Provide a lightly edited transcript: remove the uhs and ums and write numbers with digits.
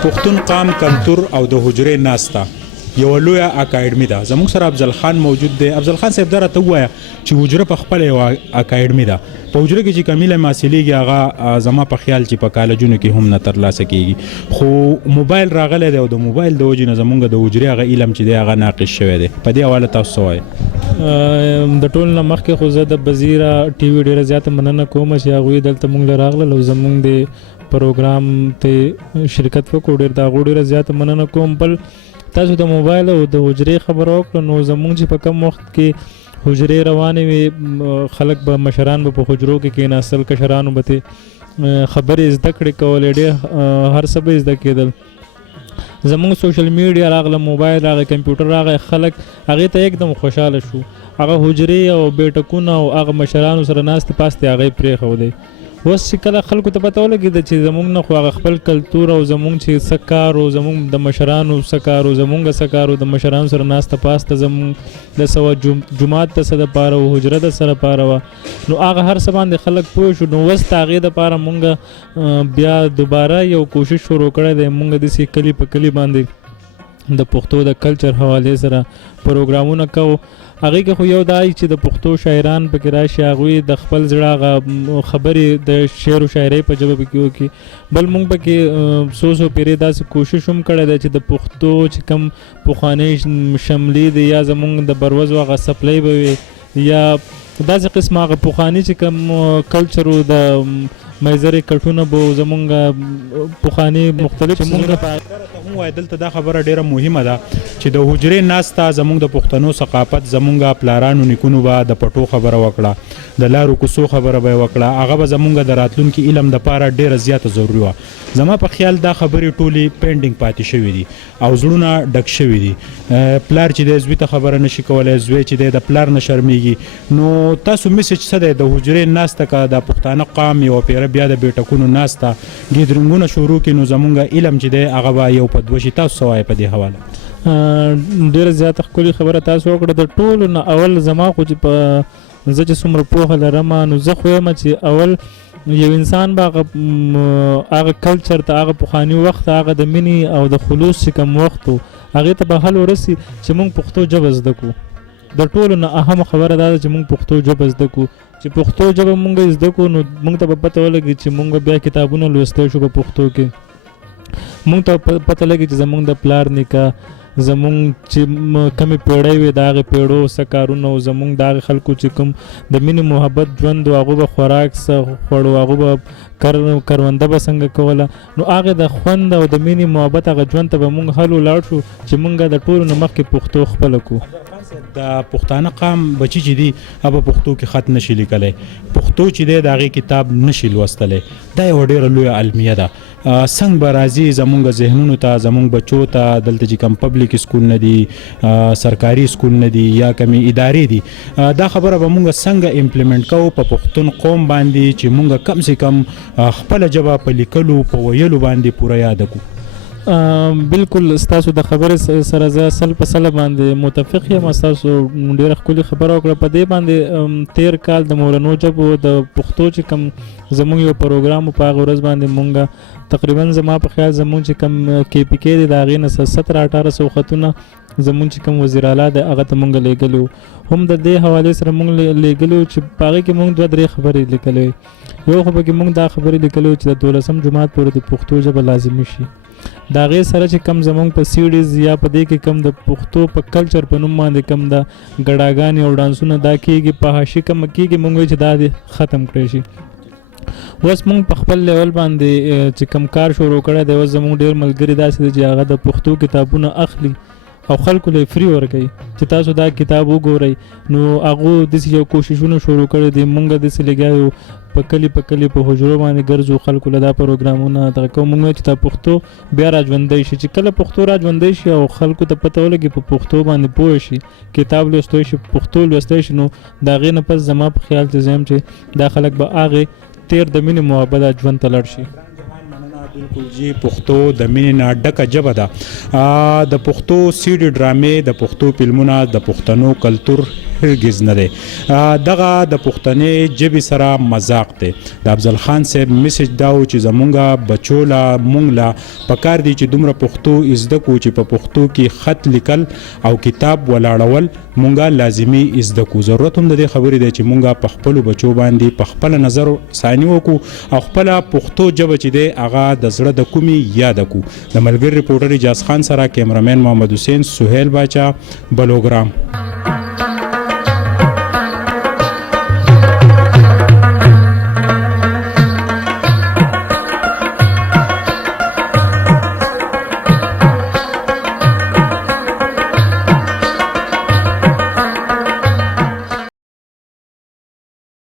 د پښتون قام کلتور او د حجرې ناسته یو لویه اکاډمي ده. زموږ سره افضل خان موجود دی. افضل خان صاحب دا راته ووایه چې حجره په خپله یوه اکاډمي ده. په حجره کې چې کمیله محصلېږي هغه زما په خیال چې په کالجونو کې هم نه ترلاسه کېږي، خو موبایل راغلی دی او د موبایل د وجې نه زموږ د حجرې هغه علم چې دی هغه ناقص شوی دی. په دې حواله تاسو څه وایئ؟ د ټول نه مخکې خو زه د بزیره ټي وي ډېره زیاته مننه کوم چې هغوی دلته موږ له راغلل او زموږ د پروګرام ته شرکت وکړو. ډېر د هغو ډېره زیاته مننه کوم. بل تاسو د موبایل او د حجرې خبره وکړه، نو زموږ چې په کم وخت کې حجرې روانې وي خلک به مشران به په حجرو کې کېناستل، کشرانو به ترې خبرې زده کړې کولې، ډېر هر څه به زده کېدل. زموږ سوشل میډیا راغله، موبایل راغی، کمپیوټر راغی، خلک هغې ته یکدم خوشحاله شو. هغه حجرې او بیټکونه او هغه مشرانو سره ناستې پاستې هغه یې پرېښودی. اوس چې کله خلکو ته پته ولګېده چې زموږ نه خو هغه خپل کلتور او زموږ چې څه کار او زموږ د مشرانو څه کار او زموږ څه کار او د مشرانو سره ناسته پاسته زموږ د څه جومات ته څه دپاره او حجره د څه لپاره وه، نو هغه هر څه باندې خلک پوه شو. نو اوس د هغې دپاره مونږ بیا دوباره یو کوشش شروع کړی دی. مونږ داسې کلي په کلي باندې د پښتو د کلچر حوالې سره پروګرامونه کوو. هغې کې خو یو دا چې د پښتو شاعران پکې راشي، هغوی د خپل زړه هغه خبرې د شعر و شاعرۍ په ژبه پکې وکړي. بل موږ پکې څو پیرې داسې کوشش هم کړی دی چې د پښتو چې کوم پخوانی شملې دی یا زموږ د بروزو هغه سپلی به وي یا داسې قسمه هغه پخواني چې کوم کلچر و د میزرې کټونه به زموږ پخواني مختلف هم وایي. دلته دا خبره ډیره مهمه ده چې د حجرې ناسته زموږ د پښتنو ثقافت، زموږ پلارانو نیکونو به د پټو خبره وکړه، د لارو کوڅو خبره به یې وکړه، هغه به زموږ د راتلونکي علم دپاره ډیره زیاته ضروري وه. زما په خیال دا خبرې ټولې پینډینګ پاتې شوي دي او زړونه ډک شوي دي. پلار چې دی زوی ته خبره نشي کولی، زوی چې دی د پلار نه شرمیږي. نو تاسو میسج څه دی د حجرې ناسته که د پښتانه قام یوه پیره بیا د بیټکونو ناسته ګیدرنګونه شروع کړي نو زموږ علم چې دی هغه به یو په دوه شي؟ تاسو څه وایئ په دې حواله؟ ډېره زیاته ښکلې خبره تاسو وکړه. د ټولو نه اول زما خو چې په زه چې څومره پوهه لرم نو زه خو یم چې اول یو انسان به هغه کلچر ته، هغه پخواني وخت ته، هغه د مینې او د خلوص چې کوم وخت و هغې ته به حل ورسي چې موږ پښتو ژبه زده کړو. د ټولو نه اهمه خبره دا ده چې موږ پښتو ژبه زده کړو. چې پښتو ژبه موږ زده کړو نو موږ ته به پته ولګي چې موږ بیا کتابونه لوستی شو په پښتو کې. موږ ته پته لګي چې زموږ د پلار نیکه زموږ چې کومې پیړۍ وې د هغې پیړو څه کارونه او زموږ د هغې خلکو چې کوم د مینې محبت ژوند و، هغوی به خوراک څه خوړو، هغوی به کرونده به څنګه کوله، نو هغې د خوند او د مینې محبت هغه ژوند ته به موږ حل ولاړ شو چې موږ د ټولو نه مخکې پښتو خپله کړو. د پښتانه قام بچي چې دي هغه پښتو کې خط نشي لیکلی، پښتو چې دی د هغې کتاب نشي لوستلی. دا یوه ډېره لویه المیه ده. څنګه به راځي زموږ ذهنونو ته، زموږ بچو ته دلته چې کوم پبلیک سکول نه دي، سرکاري سکول نه دي یا کومې ادارې دي، دا خبره به موږ څنګه امپلیمنټ کوو په پښتون قوم باندې چې موږ کم سے کم خپله ژبه په لیکلو په ویلو باندې پوره یاده کړو؟ بالکل ستاسو د خبرې سره زه سل په سله باندې متفق یم. ستاسو ډېره ښکلې خبره وکړه. په دې باندې تیر کال د مورنو ژبو د پښتو چې کوم زموږ یو پروګرام په هغه ورځ باندې مونږ تقریبا زما په خیال زموږ چې کوم کې پی کې دی د هغې نه 1700-1800 خطونه زموږ چې کوم وزیر اعلی دی هغه ته مونږ لیږلي وو. هم د دې حوالې سره مونږ لیږلي وو چې په هغې کې مونږ 2-3 خبرې لیکلې وې. یو خو پکې مونږ دا خبرې لیکلې وو چې د 12م جماعت پورې د پښتو ژبه لازمي شي. د هغې سره چې کم زموږ په سیډیز یا په دې کې کم د پښتو په کلچر په نوم باندې کم د ګډاګانې او ډانسونه دا کېږي په حاشي کم کېږي، مونږ وایو چې دا دې ختم کړی شي. اوس مونږ په خپل لیول باندې چې کم کار شروع کړی دی، اوس زموږ ډېر ملګري داسې دي چې هغه د پښتو کتابونه اخلي او خلکو له فری ورکوي چې تاسو دا کتاب وګورئ. نو هغو داسې یو کوششونه شروع کړي دي. مونږ داسې لګیا یو په کلي په حجرو باندې ګرځو، خلکو له دا پروګرامونه دغه کوو. مونږ وایو چې دا پښتو بیا راژوندی شي. چې کله پښتو راژوندی شي او خلکو ته پته ولګي په پښتو باندې پوه شي، کتاب لوستی شي، پښتو لوستی شي، نو د هغې نه پس زما په خیال چې زه یم چې دا خلک به هغې تیر د مینې محبت ژوند ته لاړ شي. بالکل جی، پښتو د مینې نه ډکه ژبه ده. د پښتو سیډي ډرامې، د پښتو فلمونه، د پښتنو کلتور هرگز نه دی. دغه د پښتنې ژبې سره مذاق دی. د افضل خان صاحب میسج دا و چې زمونږ بچو لا مونږ لا پکار دی چې دومره پښتو زده کو چې په پښتو کې خط لیکل او کتاب ولاړول مونږه لازمي زده کو. ضرورت هم د دې خبرې دی چې مونږه په خپلو بچو باندې په خپل نظر ثاني وکړو او خپل پښتو ژبه چې دی هغه د زړه د کومې یاد کو. د ملګری ریپورټر اجاز خان سره کیمرامین محمد حسین، سهیل باچا، بلوګرام.